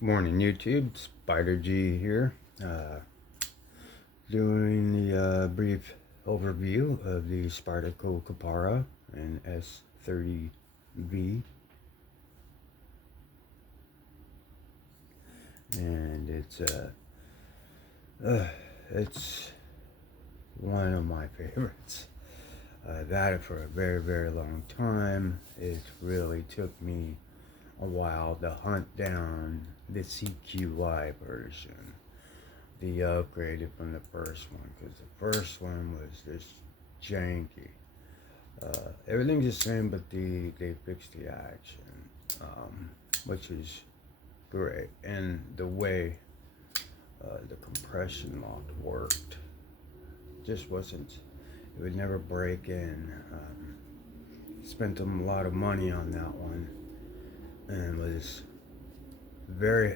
Morning YouTube, Spider G here, doing the brief overview of the Spyderco Kapara and s30v, and it's one of my favorites. I've had it for a very long time. It really took me a while to hunt down the CQY version, the upgraded from the first one, because the first one was just janky. Everything's the same, but they fixed the action, which is great, and the way the compression lock worked just wasn't. It would never break in. Spent a lot of money on that one, and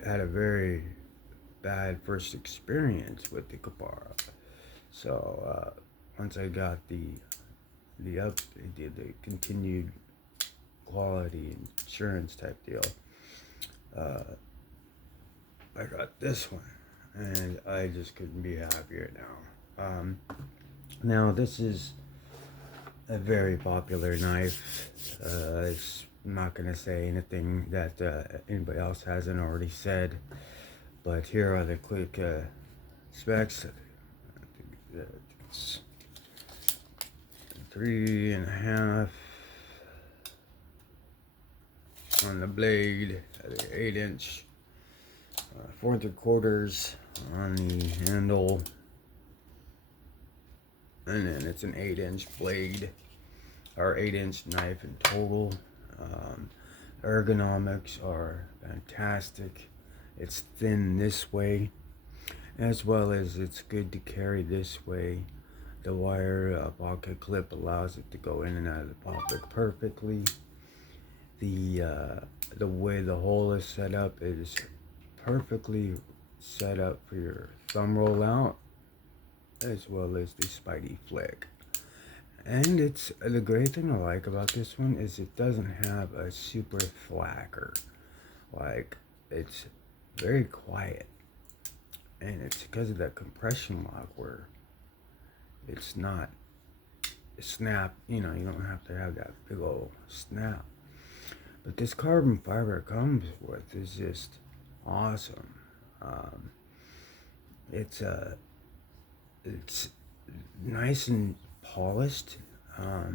had a very bad first experience with the Kapara. So once I got the continued quality insurance type deal, I got this one, and I just couldn't be happier now. Now this is a very popular knife. I'm not going to say anything that anybody else hasn't already said, but here are the quick specs. It's 3.5 on the blade, 8-inch, 4 3/4 on the handle, and then it's an 8-inch blade, or 8-inch knife in total. Ergonomics are fantastic. It's thin this way, as well as it's good to carry this way. The wire pocket clip allows it to go in and out of the pocket perfectly. The way the hole is set up is perfectly set up for your thumb roll out, as well as the Spidey flick. And it's the great thing I like about this one is it doesn't have a super thwacker. Like, it's very quiet, and it's because of that compression lock where it's not a snap. You don't have to have that big old snap. But this carbon fiber it comes with is just awesome. It's nice and polished.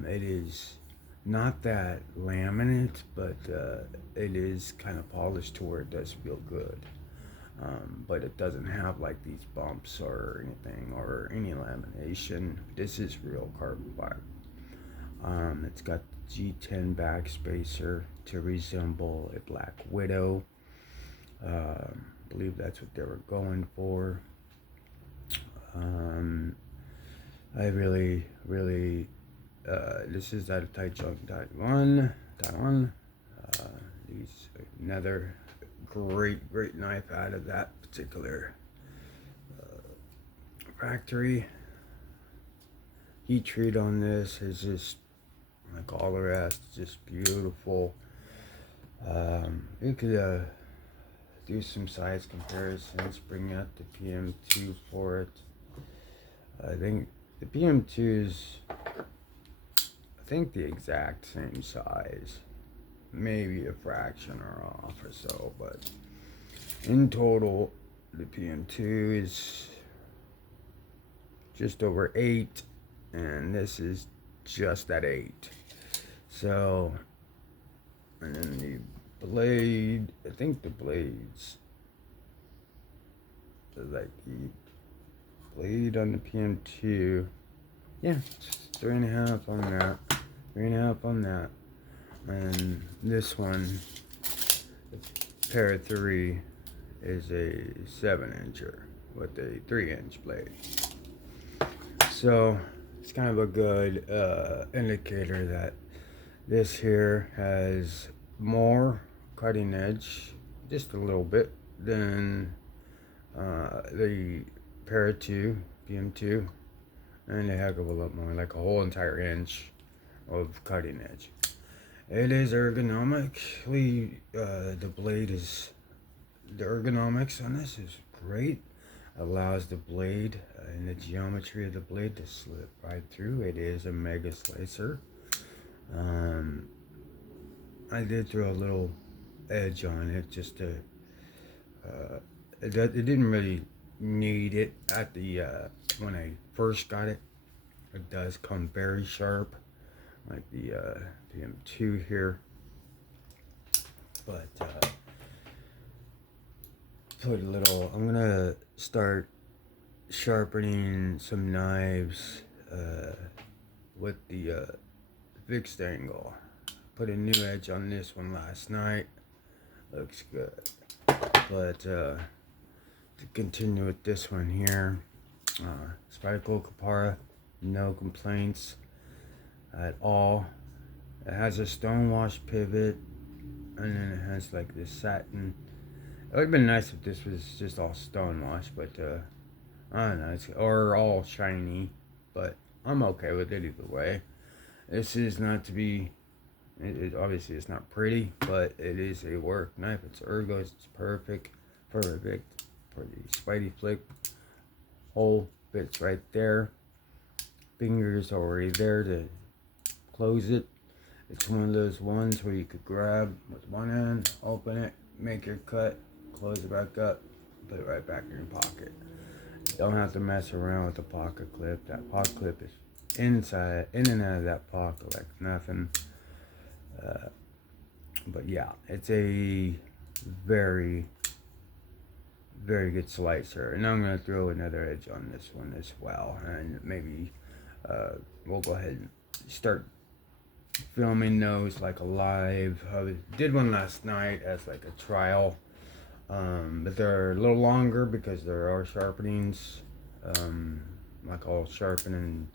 It is not that laminate, but it is kind of polished to where it does feel good. But it doesn't have like these bumps or anything or any lamination. This is real carbon fiber. It's got the G10 back spacer to resemble a Black Widow. I believe that's what they were going for. I really, this is out of Taichung, Taiwan. Another great knife out of that particular factory. Heat treat on this is just like all the rest, just beautiful. You could do some size comparisons, bring out the PM2 for it. I think the PM2 is, the exact same size, maybe a fraction or off or so, but in total, the PM2 is just over 8, and this is just at 8. So, and then the blade, I think the blades, like the blade on the PM2, yeah, 3.5 on that, 3.5 on that, and this one, the pair 3, is a 7-incher with a 3-inch blade. So it's kind of a good indicator that this here has more cutting edge, just a little bit, than the pair 2 PM2, and a heck of a lot more, like a whole entire inch of cutting edge. It is ergonomically, the blade is the ergonomics on this is great. Allows the blade and the geometry of the blade to slip right through. It is a mega slicer. I did throw a little edge on it just to it didn't really need it at the when I first got it. It does come very sharp, like the M2 here, but put a little. I'm gonna start sharpening some knives with the fixed angle. Put a new edge on this one last night. Looks good. But to continue with this one here, Spyderco Kapara, no complaints at all. It has a stonewash pivot, and then it has like this satin. It would have been nice if this was just all stonewash, but I don't know, or all shiny, but I'm okay with it either way. This is not to be, obviously it's not pretty, but it is a work knife. It's ergo, it's perfect for the Spidey flick. Hole fits right there. Fingers already there to close it. It's one of those ones where you could grab with one end, open it, make your cut, close it back up, put it right back in your pocket. Don't have to mess around with the pocket clip. That pocket clip is inside, in and out of that pocket like nothing. But yeah, it's a very, very good slicer. And I'm going to throw another edge on this one as well. And maybe we'll go ahead and start filming those like a live. I did one last night as like a trial. But they're a little longer because there are sharpenings. Like I'll sharpen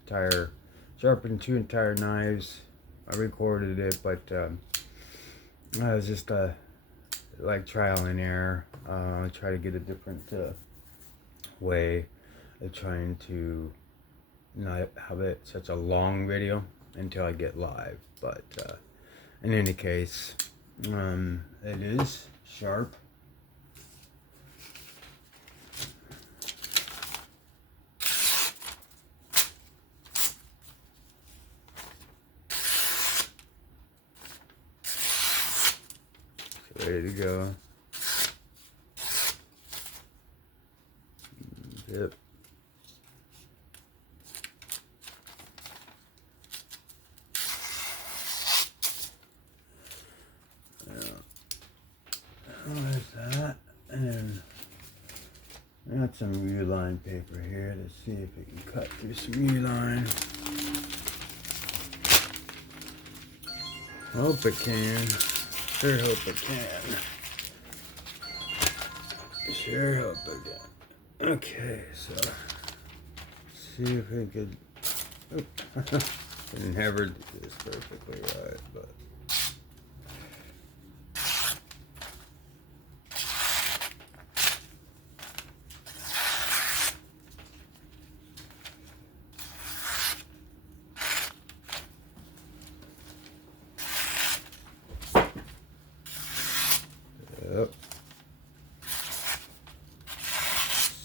two entire knives. I recorded it, but it was just like trial and error. I try to get a different way of trying to not have it such a long video until I get live. But in any case, it is sharp. Ready to go. Yep. There's that. And I got some U-line paper here. Let's see if we can cut through some U-line. Hope it can. Sure hope it can. Sure hope it can. Okay, so see if we could. Can never do this perfectly right, but. Yep.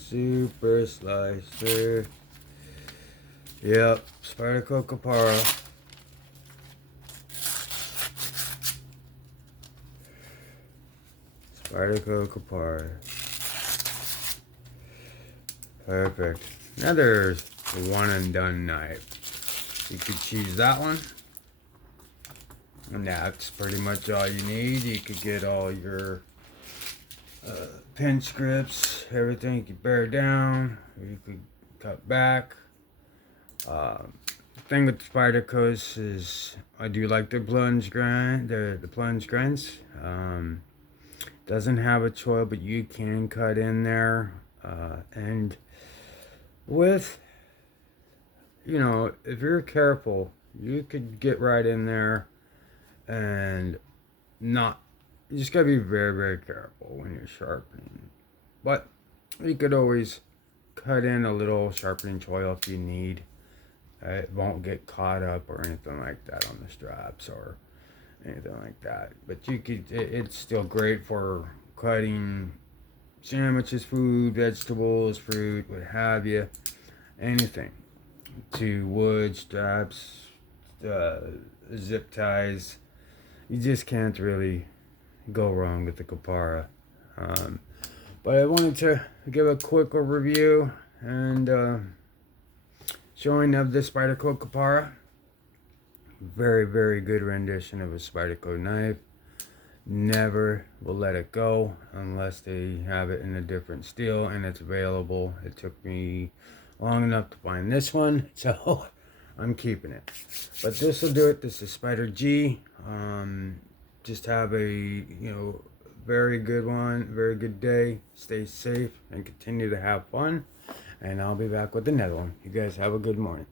Super slicer. Yep. Spyderco Kapara. Spyderco Kapara. Perfect. Another one and done knife. You could choose that one. And that's pretty much all you need. You could get all your pinch grips, everything you could bear down, you could cut back. The thing with Spyderco's is I do like the plunge grind, the plunge grinds. Doesn't have a choil, but you can cut in there. And with, you know, if you're careful, you could get right in there and not. You just gotta be very, very careful when you're sharpening. But you could always cut in a little sharpening choil if you need. It won't get caught up or anything like that on the straps or anything like that. But you could. It's still great for cutting sandwiches, food, vegetables, fruit, what have you, anything, to wood, straps, uh, zip ties. You just can't really go wrong with the Kapara. Um, but I wanted to give a quick overview and showing of the Spyderco Kapara. Very, very good rendition of a Spyderco knife. Never will let it go unless they have it in a different steel and it's available. It took me long enough to find this one, so I'm keeping it. But this will do it. This is Spider G. Just have a very good one, very good day. Stay safe and continue to have fun. And I'll be back with another one. You guys have a good morning.